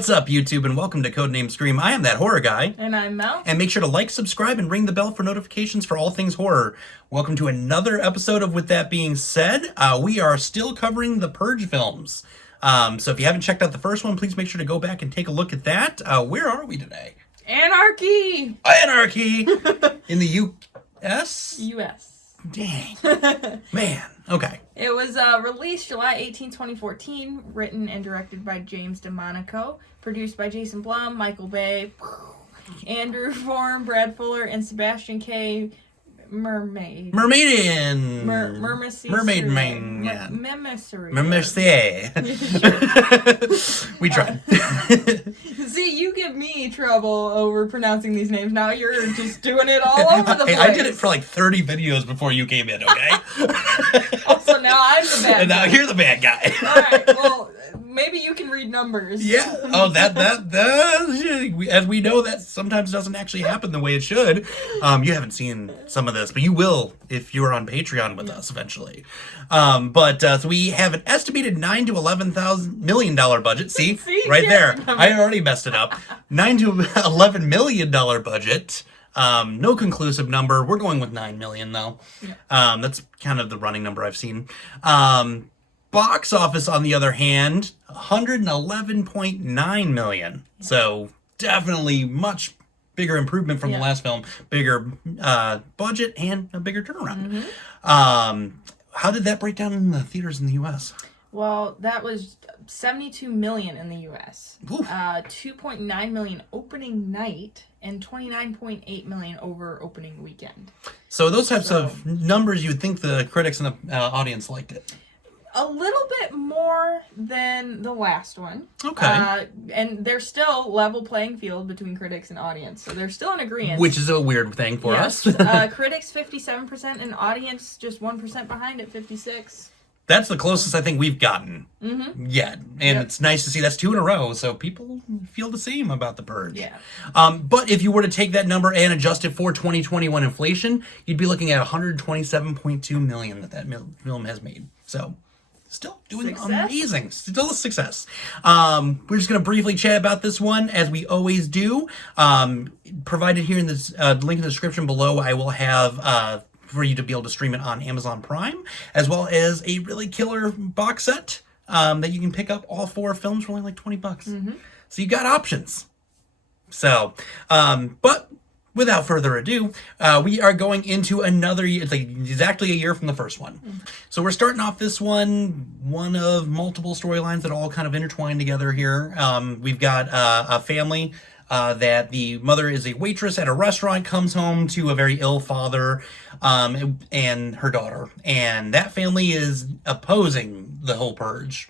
What's up, YouTube, and welcome to Codename Scream. I am that horror guy. And I'm Mel. And make sure to like, subscribe, and ring the bell for notifications for all things horror. Welcome to another episode of With That Being Said. We are still covering the Purge films. So if you haven't checked out the first one, please make sure to go back and take a look at that. Where are we today? Anarchy! Anarchy! In the U.S.? U.S. Dang. Man. Okay. It was released July 18, 2014, written and directed by James DeMonico, produced by Jason Blum, Michael Bay, Andrew Form, Brad Fuller, and Sebastian K. Mermaid. Mermaidian. Mermaid Man. Yeah. Memissary. We tried. See, you give me trouble over pronouncing these names. Now you're just doing it all over the place. I did it for like 30 videos before you came in, okay? Also, now I'm the bad And now guy. you're the bad guy. Alright, well, maybe you can read numbers. Yeah. Oh, that as we know, that sometimes doesn't actually happen the way it should. You haven't seen some of this, but you will if you're on Patreon with us eventually. So we have an estimated $9 to $11 million budget. See right there. I already messed it up. $9 to $11 million budget. No conclusive number. We're going with 9 million though. Yeah. That's kind of the running number I've seen. Box office, on the other hand, 111.9 million. So definitely much bigger improvement from the last film. Bigger budget and a bigger turnaround. How did that break down in the theaters in the U.S.? Well, that was 72 million in the U.S. 2.9 million opening night and 29.8 million over opening weekend. So those types of numbers, you would think the critics and the audience liked it. A little bit more than the last one. Okay. And there's still level playing field between critics and audience. So they're still in agreement. Which is a weird thing for us. Critics 57% and audience just 1% behind at 56%. That's the closest I think we've gotten yet. And it's nice to see that's 2 in a row, so people feel the same about The Purge. Yeah. But if you were to take that number and adjust it for 2021 inflation, you'd be looking at 127.2 million that film has made. So still doing amazing. Still a success. We're just going to briefly chat about this one, as we always do. Provided here in this link in the description below, I will have for you to be able to stream it on Amazon Prime, as well as a really killer box set that you can pick up all 4 films for only like $20. So you got options. So, but without further ado, we are going into another year. It's like exactly a year from the first one. So we're starting off this one of multiple storylines that all kind of intertwine together here. We've got a family that the mother is a waitress at a restaurant, comes home to a very ill father and her daughter. And that family is opposing the whole Purge.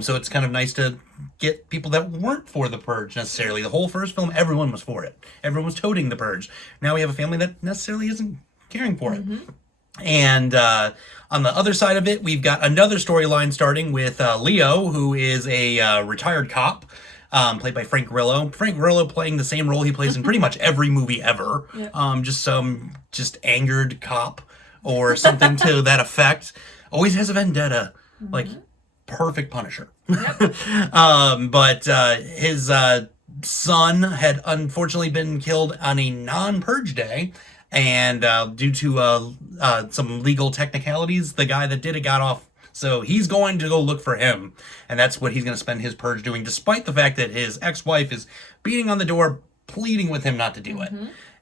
So it's kind of nice to get people that weren't for the Purge necessarily. The whole first film, everyone was for it. Everyone was toting the Purge. Now we have a family that necessarily isn't caring for it. And on the other side of it, we've got another storyline starting with Leo, who is a retired cop. Played by Frank Grillo. Frank Grillo playing the same role he plays in pretty much every movie ever. Just some angered cop or something to that effect. Always has a vendetta. Like, perfect Punisher. But his son had unfortunately been killed on a non-Purge day. And due to some legal technicalities, the guy that did it got off. So he's going to go look for him, and that's what he's going to spend his purge doing, despite the fact that his ex-wife is beating on the door, pleading with him not to do it.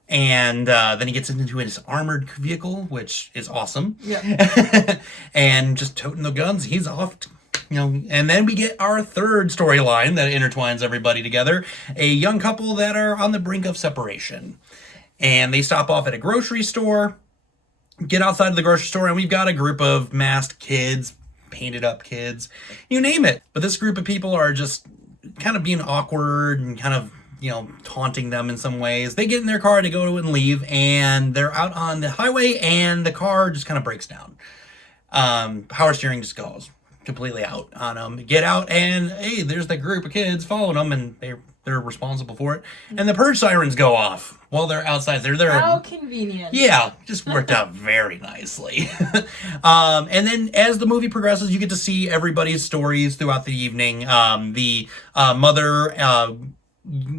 And then he gets into his armored vehicle, which is awesome. And just toting the guns, he's off. And then we get our third storyline that intertwines everybody together. A young couple that are on the brink of separation. And they stop off at a grocery store, get outside of the grocery store, and we've got a group of masked kids, painted up kids, you name it. But this group of people are just kind of being awkward and kind of, taunting them in some ways. They get in their car to go and leave, and they're out on the highway, and the car just kind of breaks down. Power steering just goes completely out on them. Get out, and hey, there's the group of kids following them, and they're They're responsible for it. And the Purge sirens go off while they're outside. They're there. How convenient. Yeah, just worked out very nicely. And then as the movie progresses, you get to see everybody's stories throughout the evening. The mother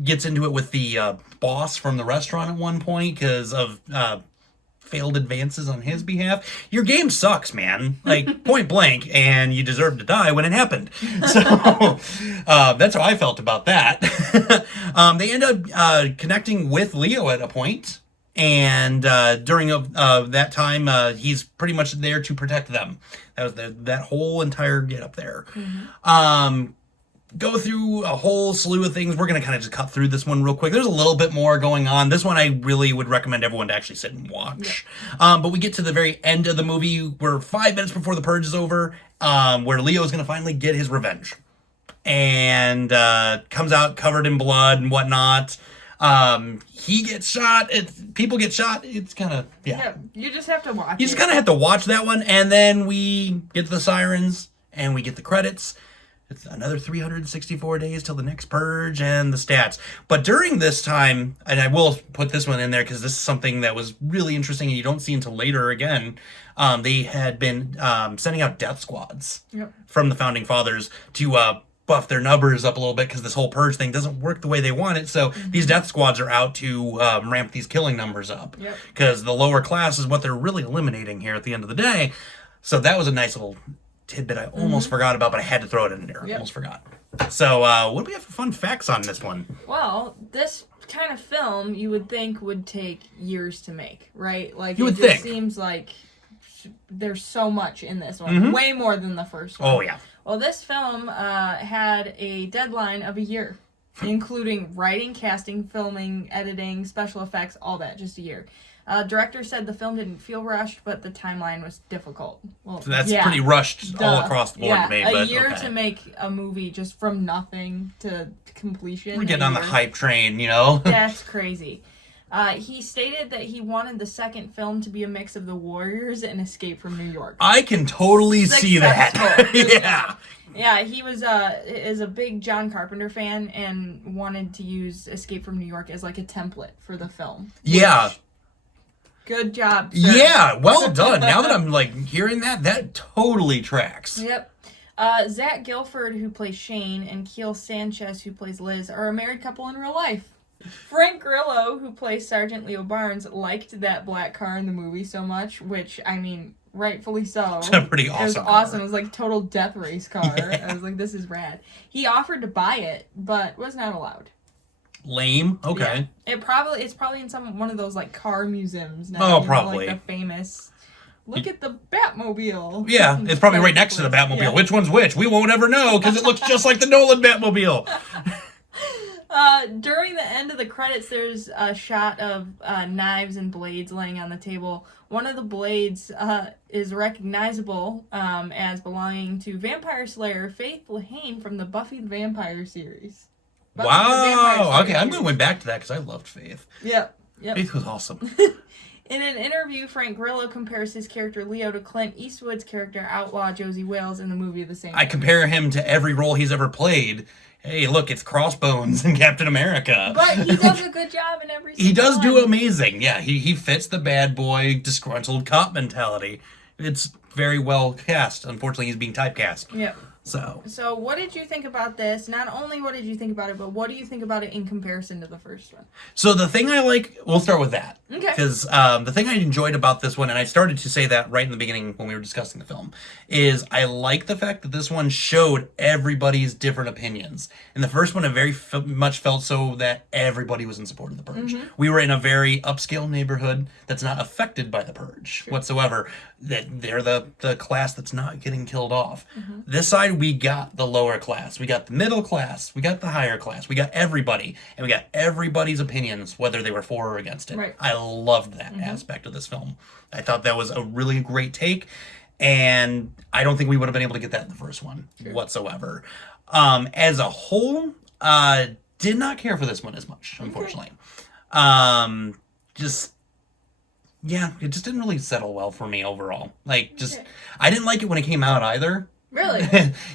gets into it with the boss from the restaurant at one point because of failed advances on his behalf. Your game sucks, man. Like, point blank, and you deserve to die when it happened. So that's how I felt about that. They end up connecting with Leo at a point, and during that time, he's pretty much there to protect them. That was that whole entire get up there. Go through a whole slew of things. We're going to kind of just cut through this one real quick. There's a little bit more going on. This one I really would recommend everyone to actually sit and watch. Yeah. But we get to the very end of the movie. We're 5 minutes before the Purge is over, where Leo is going to finally get his revenge. And comes out covered in blood and whatnot. He gets shot. People get shot. It's kind of, yeah. You just have to watch You just kind of have to watch that one. And then we get the sirens and we get the credits. It's another 364 days till the next Purge and the stats. But during this time, and I will put this one in there because this is something that was really interesting and you don't see until later again, they had been sending out death squads from the Founding Fathers to buff their numbers up a little bit because this whole Purge thing doesn't work the way they want it. So these death squads are out to ramp these killing numbers up because the lower class is what they're really eliminating here at the end of the day. So that was a nice little tidbit I almost forgot about, but I had to throw it in there. Almost forgot. So, what do we have for fun facts on this one? Well, this kind of film you would think would take years to make, right? Like, you would it just think. Seems like there's so much in this one, way more than the first one. Oh yeah. Well, this film had a deadline of a year, including writing, casting, filming, editing, special effects, all that, just a year. Director said the film didn't feel rushed, but the timeline was difficult. Well, so that's pretty rushed all across the board to me. A year to make a movie just from nothing to completion. We're getting on the hype train, you know? That's crazy. He stated that he wanted the second film to be a mix of The Warriors and Escape from New York. I can totally see that. Yeah. Yeah, he was is a big John Carpenter fan and wanted to use Escape from New York as like a template for the film. Yeah. Good job, sir. Yeah, well done. Now that I'm like hearing that totally tracks. Yep. Zach Gilford, who plays Shane, and Keel Sanchez, who plays Liz, are a married couple in real life. Frank Grillo, who plays Sergeant Leo Barnes, liked that black car in the movie so much, which, I mean, rightfully so. It's a pretty awesome It was car. awesome. It was like total death race car. I was like, this is rad. He offered to buy it, but was not allowed. Lame. Okay. Yeah. It's probably in one of those like car museums now. Oh, probably. Like the famous. Look at the Batmobile. Yeah, it's probably right next to the Batmobile. Yeah. Which one's which? We won't ever know because it looks just like the Nolan Batmobile. During the end of the credits, there's a shot of knives and blades laying on the table. One of the blades is recognizable as belonging to Vampire Slayer Faith Lehane from the Buffy the Vampire series. Wow. Okay, I'm going back to that because I loved Faith. Yep. Faith was awesome. In an interview, Frank Grillo compares his character Leo to Clint Eastwood's character Outlaw Josie Wales in the movie of the same name. I compare him to every role he's ever played. Hey, look, it's Crossbones in Captain America. But he does a good job in every single He does one. do amazing. Yeah, he fits the bad boy, disgruntled cop mentality. It's very well cast. Unfortunately, he's being typecast. Yep. So what did you think about this? Not only what did you think about it, but what do you think about it in comparison to the first one? So the thing I like, we'll start with that. Okay. Because the thing I enjoyed about this one, and I started to say that right in the beginning when we were discussing the film, is I like the fact that this one showed everybody's different opinions. In the first one, I very much felt so that everybody was in support of the Purge. Mm-hmm. We were in a very upscale neighborhood that's not affected by the Purge whatsoever. That they're the class that's not getting killed off. Mm-hmm. This side, we got the lower class. We got the middle class. We got the higher class. We got everybody. And we got everybody's opinions, whether they were for or against it. Right. I loved that aspect of this film. I thought that was a really great take. And I don't think we would have been able to get that in the first one whatsoever. As a whole, did not care for this one as much, unfortunately. Yeah, it just didn't really settle well for me overall. I didn't like it when it came out either. Really?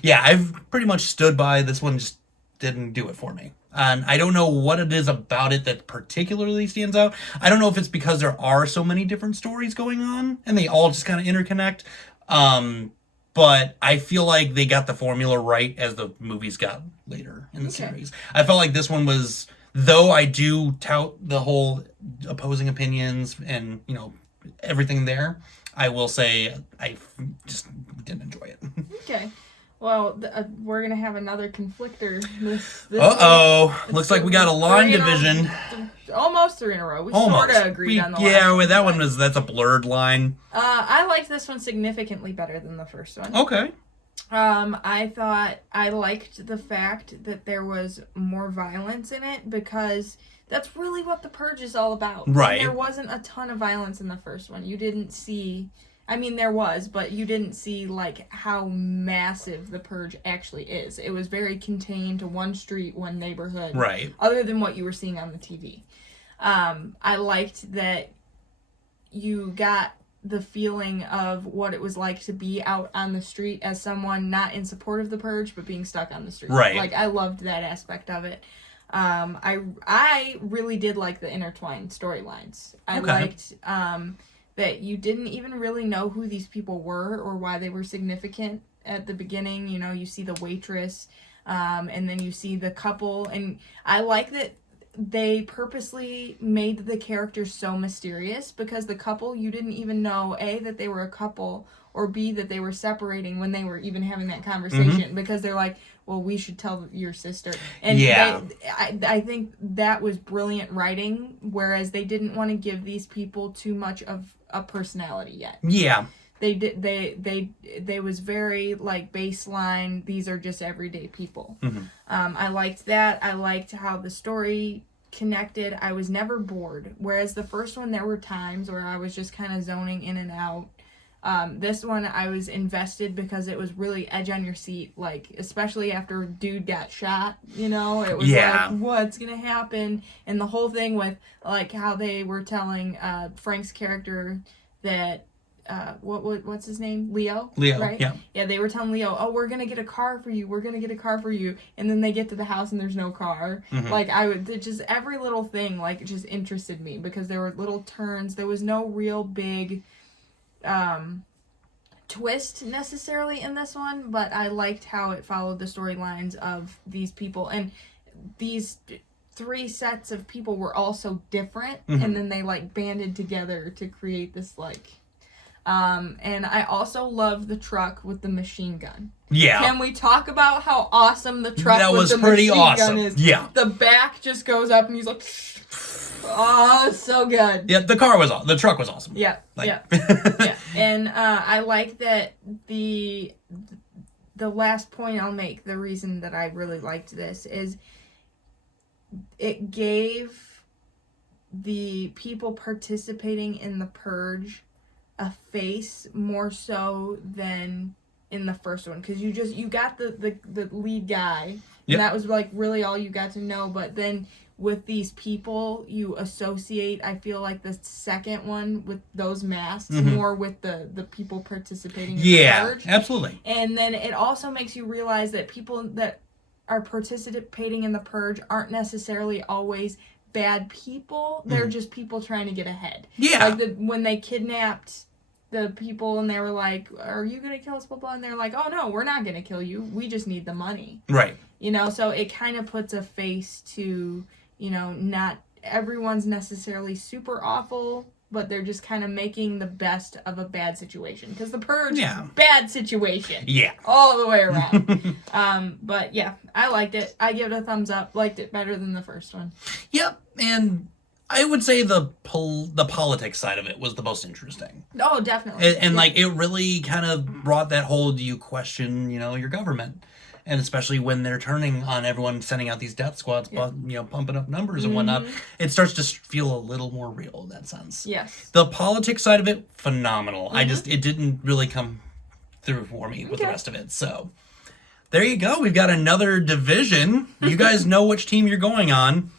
Yeah, I've pretty much stood by this one. Just didn't do it for me. And I don't know what it is about it that particularly stands out. I don't know if it's because there are so many different stories going on and they all just kind of interconnect. But I feel like they got the formula right as the movies got later in the series. I felt like this one was, though I do tout the whole opposing opinions and, you know, everything there, I will say I just didn't enjoy it. Okay. Well, we're going to have another conflictor. This Looks like we got a line division. Almost 3 in a row. We sort of agreed on the last one. That one that's a blurred line. I liked this one significantly better than the first one. Okay. I thought I liked the fact that there was more violence in it because that's really what the Purge is all about. Right. And there wasn't a ton of violence in the first one. You didn't see... I mean, there was, but you didn't see, like, how massive the Purge actually is. It was very contained to one street, one neighborhood. Right. Other than what you were seeing on the TV. I liked that you got the feeling of what it was like to be out on the street as someone not in support of the Purge, but being stuck on the street. Right. Like, I loved that aspect of it. I really did like the intertwined storylines. I liked... that you didn't even really know who these people were or why they were significant at the beginning. You know, you see the waitress, and then you see the couple, and I like that they purposely made the characters so mysterious because the couple, you didn't even know, A, that they were a couple, or B, that they were separating when they were even having that conversation because they're like, well, we should tell your sister. And I think that was brilliant writing, whereas they didn't want to give these people too much of a personality yet. Yeah. They was very like baseline, these are just everyday people. I liked that. I liked how the story connected. I was never bored, whereas the first one there were times where I was just kind of zoning in and out. This one I was invested because it was really edge on your seat, like especially after dude got shot, you know, it was like what's gonna happen, and the whole thing with like how they were telling Frank's character that what's his name, Leo, right? Yeah, they were telling Leo, oh, we're gonna get a car for you, and then they get to the house and there's no car. Like just every little thing like just interested me because there were little turns. There was no real big twist necessarily in this one, but I liked how it followed the storylines of these people, and these 3 sets of people were also different, and then they like banded together to create this like and I also love the truck with the machine gun. Yeah. Can we talk about how awesome the truck with the machine gun is? Yeah. The back just goes up and he's like, oh, so good. Yeah, the truck was awesome. Yeah, yeah. And I like that the last point I'll make, the reason that I really liked this is it gave the people participating in the Purge a face more so than in the first one, because you got the lead guy, and that was like really all you got to know. But then with these people you associate, I feel like the second one with those masks more with the people participating in the Purge. Absolutely. And then it also makes you realize that people that are participating in the Purge aren't necessarily always bad people. They're just people trying to get ahead. Yeah. Like when they kidnapped the people and they were like, are you going to kill us, blah, blah, and they're like, oh, no, we're not going to kill you. We just need the money. Right. You know, so it kind of puts a face to, you know, not everyone's necessarily super awful, but they're just kind of making the best of a bad situation. Because the Purge is a bad situation. Yeah. All the way around. But yeah, I liked it. I give it a thumbs up. Liked it better than the first one. Yep. And I would say the politics side of it was the most interesting. Oh, definitely. And like, it really kind of brought that whole, do you question, you know, your government? And especially when they're turning on everyone, sending out these death squads, you know, pumping up numbers and whatnot, it starts to feel a little more real in that sense. Yes. The politics side of it, phenomenal. It didn't really come through for me with the rest of it. So there you go. We've got another division. You guys know which team you're going on.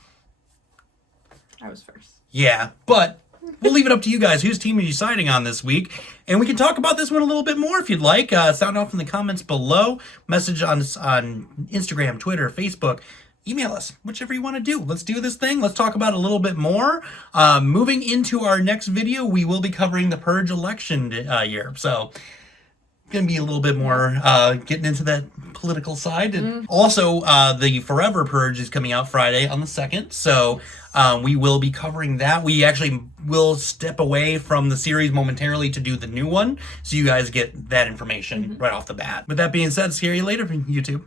I was first. Yeah, but we'll leave it up to you guys. Whose team are you siding on this week? And we can talk about this one a little bit more if you'd like. Sound off in the comments below. Message on Instagram, Twitter, Facebook, email us, whichever you want to do. Let's do this thing. Let's talk about it a little bit more. Moving into our next video, we will be covering the Purge election year. So going to be a little bit more getting into that political side. And also, the Forever Purge is coming out Friday on the 2nd. So we will be covering that. We actually will step away from the series momentarily to do the new one. So you guys get that information right off the bat. With that being said, see you later from YouTube.